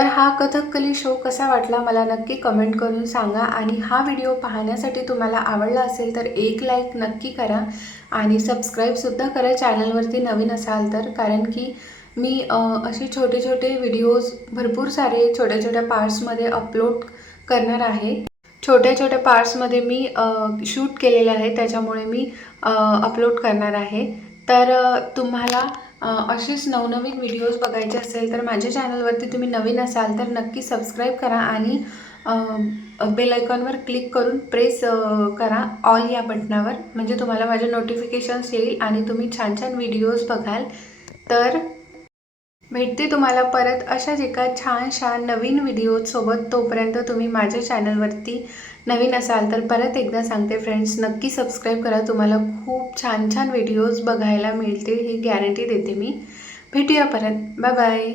तर हा कथकली शो कसा वाटला मला नक्की कमेंट करून सांगा आणि हा व्हिडिओ पाहण्यासाठी तुम्हाला आवडला असेल तर एक लाईक नक्की करा आणि सबस्क्राईबसुद्धा करा चॅनलवरती नवीन असाल तर. कारण की मी असे छोटे छोटे व्हिडिओज भरपूर सारे छोट्या छोट्या पार्ट्समध्ये अपलोड करणार आहे. छोट्या छोट्या पार्ट्समध्ये मी शूट केलेले आहे त्याच्यामुळे मी अपलोड करणार आहे. तर तुम्हाला असेच नवनवीन व्हिडिओज बघायचे असेल तर माझ्या चॅनलवरती तुम्ही नवीन असाल तर नक्की सबस्क्राईब करा आणि बेल आयकॉनवर क्लिक करून प्रेस करा ऑल या बटनावर. म्हणजे तुम्हाला माझे नोटिफिकेशन्स येईल आणि तुम्ही छान छान व्हिडिओज बघाल. तर भेटते तुम्हाला परत अशाच एका छानशा नवीन व्हिडिओसोबत तोपर्यंत तुम्ही माझ्या चॅनलवरती नवीन असाल तर परत एकदा सांगते फ्रेंड्स नक्की सबस्क्राईब करा. तुम्हाला खूप छान छान व्हिडिओज बघायला मिळतील ही गॅरंटी देते मी. भेटूया परत. Bye bye